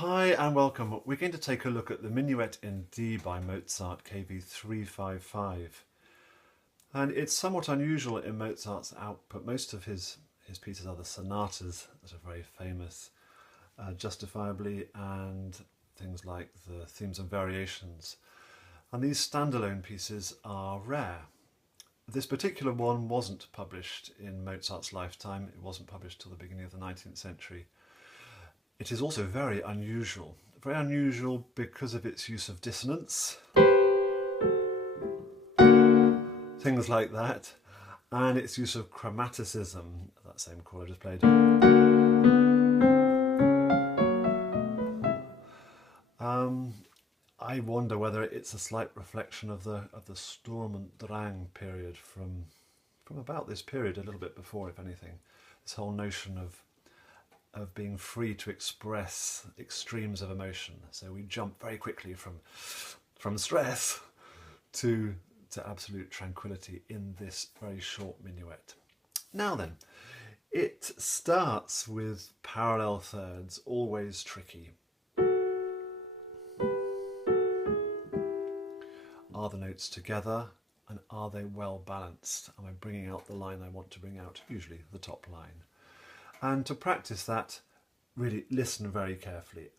Hi and welcome. We're going to take a look at the Minuet in D by Mozart, KV 355. And it's somewhat unusual in Mozart's output. Most of his pieces are the sonatas that are very famous, justifiably, and things like the themes and variations. And these standalone pieces are rare. This particular one wasn't published in Mozart's lifetime. It wasn't published till the beginning of the 19th century. It is also very unusual because of its use of dissonance, things like that, and its use of chromaticism, that same chord I just played. I wonder whether it's a slight reflection of the Sturm und Drang period from about this period, a little bit before, if anything. This whole notion of being free to express extremes of emotion. So we jump very quickly from stress to absolute tranquility in this very short minuet. Now then, it starts with parallel thirds, always tricky. Are the notes together and are they well balanced? Am I bringing out the line I want to bring out? Usually the top line. And to practice that, really listen very carefully.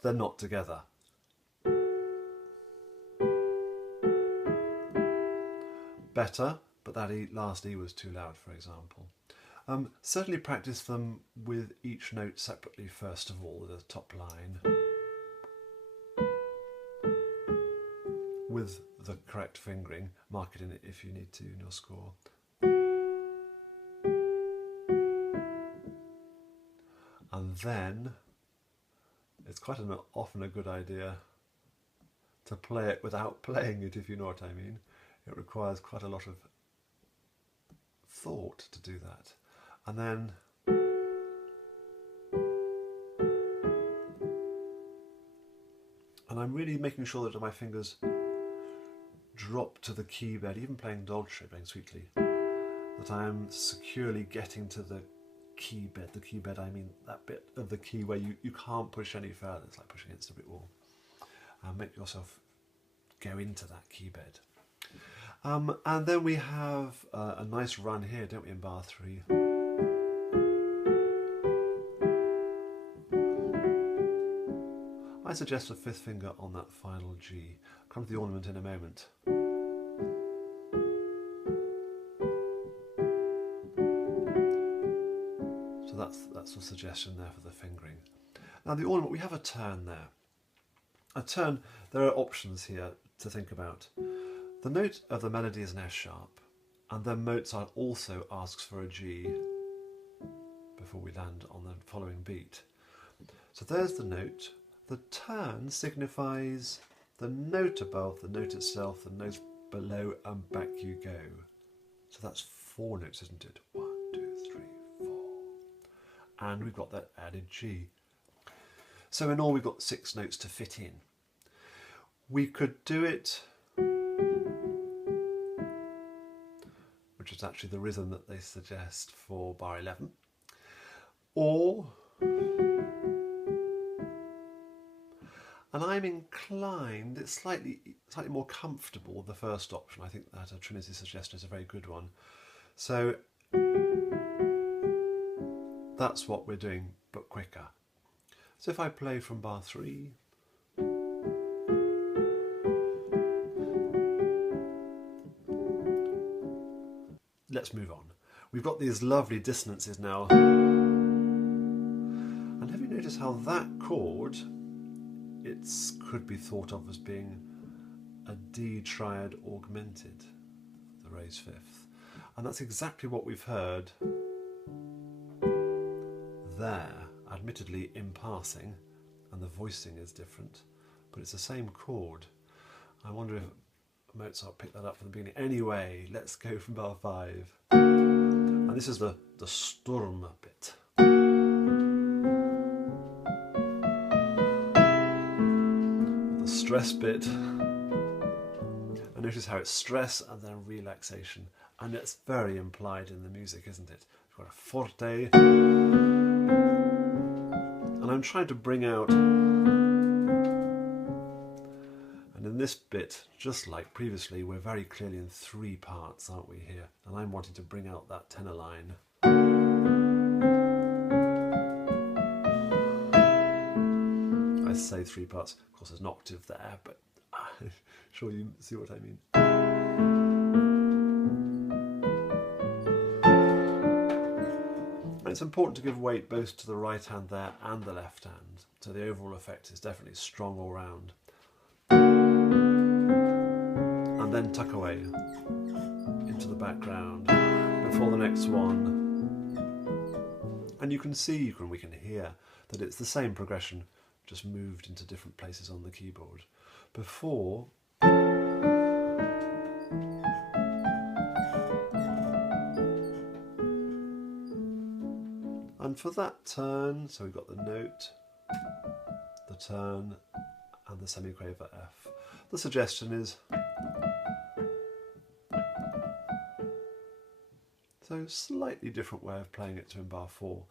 They're not together. Better, but that last E was too loud, for example. Certainly practice them with each note separately, first of all, the top line, with the correct fingering. Mark it in it if you need to in your score. And then it's quite often a good idea to play it without playing it, if you know what I mean. It requires quite a lot of thought to do that. And then I'm really making sure that my fingers drop to the key bed, even playing dolce, playing sweetly, that I am securely getting to the key bed. The key bed, I mean that bit of the key where you can't push any further. It's like pushing against a brick wall. Make yourself go into that key bed. And then we have a nice run here, don't we, in bar 3. I suggest a 5th finger on that final G. I'll come to the ornament in a moment. So that's a suggestion there for the fingering. Now the ornament, we have a turn there. A turn, there are options here to think about. The note of the melody is an F sharp, and then Mozart also asks for a G before we land on the following beat. So there's the note. The turn signifies the note above, the note itself, the note below, and back you go. So that's 4 notes, isn't it? 1, 2, 3, 4. And we've got that added G. So in all we've got 6 notes to fit in. We could do it, which is actually the rhythm that they suggest for bar 11, or, and I'm inclined, it's slightly more comfortable, the first option. I think that a Trinity suggestion is a very good one. So that's what we're doing, but quicker. So if I play from bar 3, let's move on. We've got these lovely dissonances now. And have you noticed how that chord, it could be thought of as being a D triad augmented, the raised 5th. And that's exactly what we've heard there, admittedly in passing, and the voicing is different, but it's the same chord. I wonder if Mozart picked that up from the beginning. Anyway, let's go from bar 5. And this is the Sturm bit. Or the stress bit. And notice how it's stress and then relaxation. And it's very implied in the music, isn't it? We've got a forte, and I'm trying to bring out, and in this bit, just like previously, we're very clearly in 3 parts, aren't we, here? And I'm wanting to bring out that tenor line. I say 3 parts, of course there's an octave there, but I'm sure you see what I mean. It's important to give weight both to the right hand there and the left hand, so the overall effect is definitely strong all round. And then tuck away into the background before the next one. And you can see, we can hear that it's the same progression, just moved into different places on the keyboard. Before, and for that turn, so we've got the note, the turn, and the semiquaver F. The suggestion is, so slightly different way of playing it to in bar 4.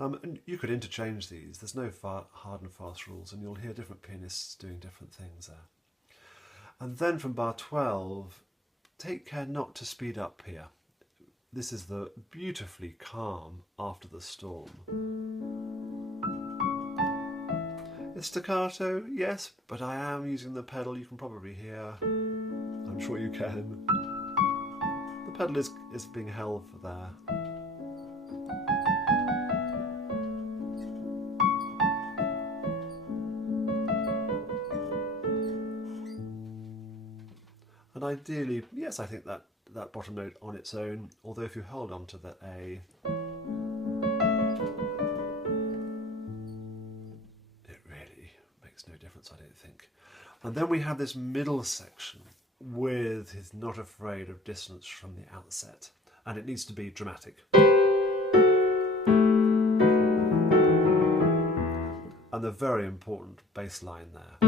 And you could interchange these, there's no hard and fast rules, and you'll hear different pianists doing different things there. And then from bar 12, take care not to speed up here. This is the beautifully calm after the storm. It's staccato, yes, but I am using the pedal, you can probably hear. I'm sure you can. The pedal is being held for there. And ideally, yes, I think that bottom note on its own, although if you hold on to the A, it really makes no difference, I don't think. And then we have this middle section with he's not afraid of dissonance from the outset, and it needs to be dramatic. And the very important bass line there.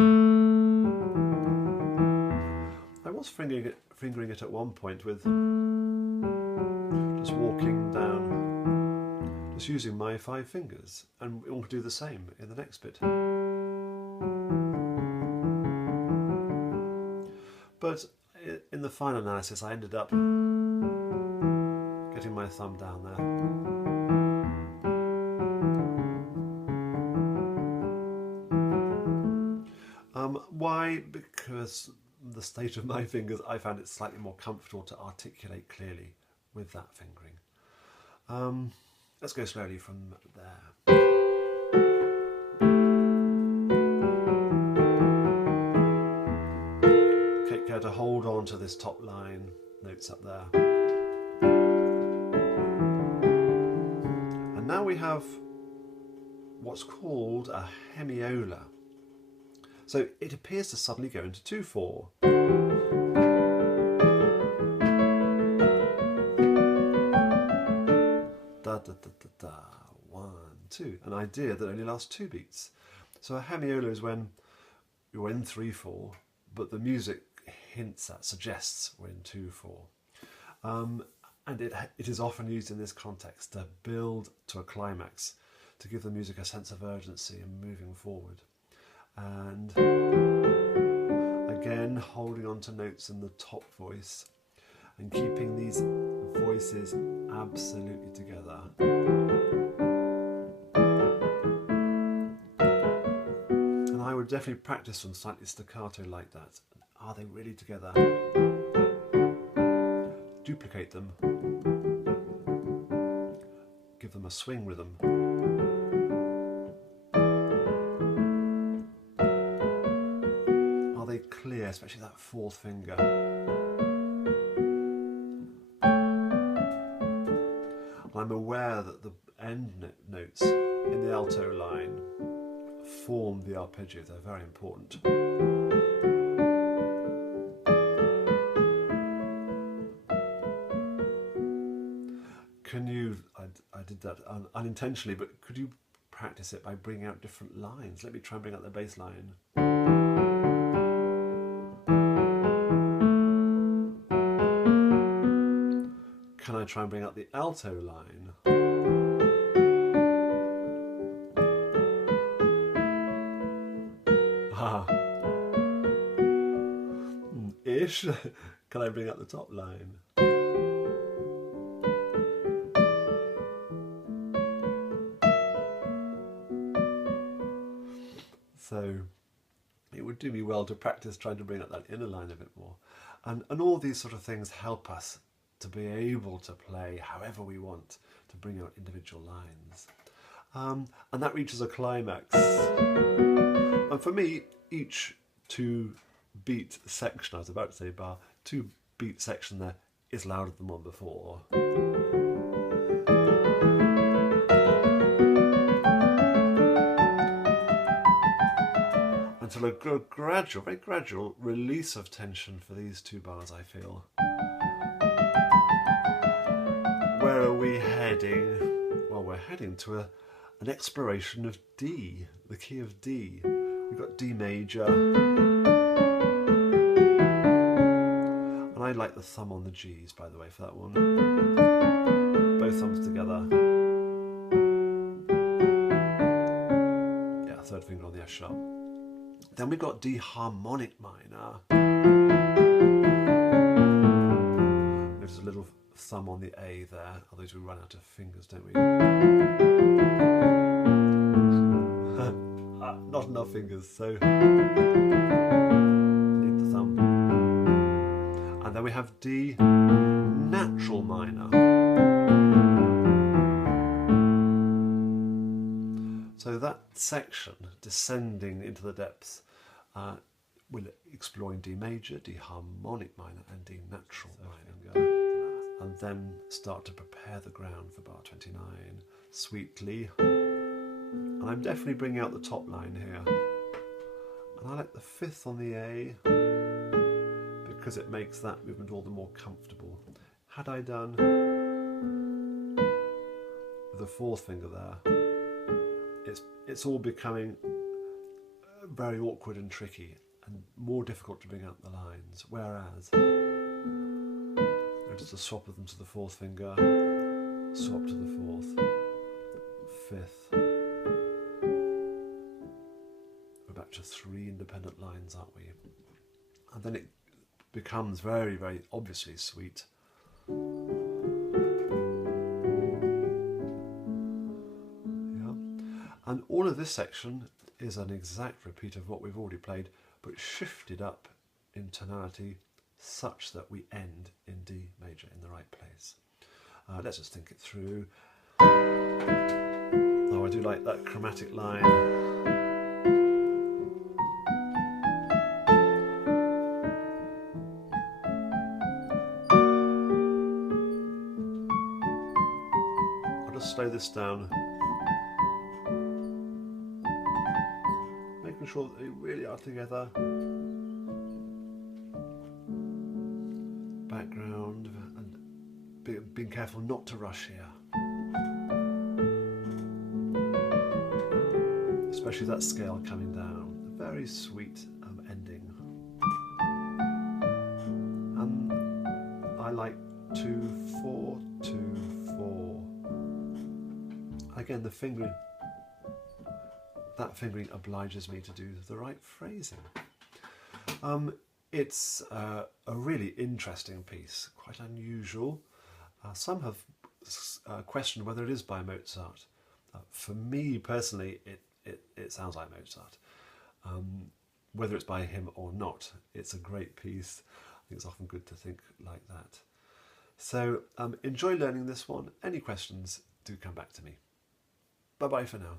I was fingering it at one point with just walking down, just using my 5 fingers, and we'll do the same in the next bit. But in the final analysis I ended up getting my thumb down there. Why? Because the state of my fingers, I found it slightly more comfortable to articulate clearly with that fingering. Let's go slowly from there. Take care to hold on to this top line, notes up there. And now we have what's called a hemiola. So it appears to suddenly go into 2/4. Da da da da da. 1, 2. An idea that only lasts 2 beats. So a hemiola is when you're in 3/4, but the music hints at, suggests we're in 2/4. And it is often used in this context to build to a climax, to give the music a sense of urgency and moving forward. And again, holding on to notes in the top voice and keeping these voices absolutely together. And I would definitely practice them slightly staccato like that. Are they really together? Duplicate them. Give them a swing rhythm. Clear, especially that 4th finger. I'm aware that the end notes in the alto line form the arpeggio, they're very important. Can you, I did that unintentionally, but could you practice it by bringing out different lines? Let me try and bring out the bass line. I try and bring out the alto line. Ah. Ish. Can I bring out the top line? So it would do me well to practice trying to bring out that inner line a bit more. And all these sort of things help us to be able to play however we want, to bring out individual lines. And that reaches a climax. And for me, each 2-beat section, I was about to say bar, 2-beat section there is louder than one before. Until a gradual, very gradual release of tension for these 2 bars, I feel. Where are we heading? Well, we're heading to an exploration of D, the key of D. We've got D major. And I like the thumb on the Gs, by the way, for that one. Both thumbs together. Yeah, 3rd finger on the F sharp. Then we've got D harmonic minor. There's a little thumb on the A there, otherwise we run out of fingers, don't we? Not enough fingers, so need the thumb. And then we have D natural minor. So that section, descending into the depths, we're exploring D major, D harmonic minor and D natural minor. And then start to prepare the ground for bar 29 sweetly. And I'm definitely bringing out the top line here. And I like the 5th on the A because it makes that movement all the more comfortable. Had I done the 4th finger there, it's all becoming very awkward and tricky and more difficult to bring out the lines. Whereas just a swap of them to the 4th finger, swap to the 4th, 5th. We're back to 3 independent lines, aren't we? And then it becomes very, very obviously sweet. Yeah. And all of this section is an exact repeat of what we've already played, but shifted up in tonality such that we end in D major in the right place. Let's just think it through. Oh, I do like that chromatic line. I'll just slow this down, making sure that they really are together. Background, and being careful not to rush here. Especially that scale coming down. A very sweet ending. And I like 2-4-2-4. Again, the fingering, that fingering obliges me to do the right phrasing. It's a really interesting piece, quite unusual. Some have questioned whether it is by Mozart. For me personally, it sounds like Mozart. Whether it's by him or not, it's a great piece. I think it's often good to think like that. So enjoy learning this one. Any questions, do come back to me. Bye-bye for now.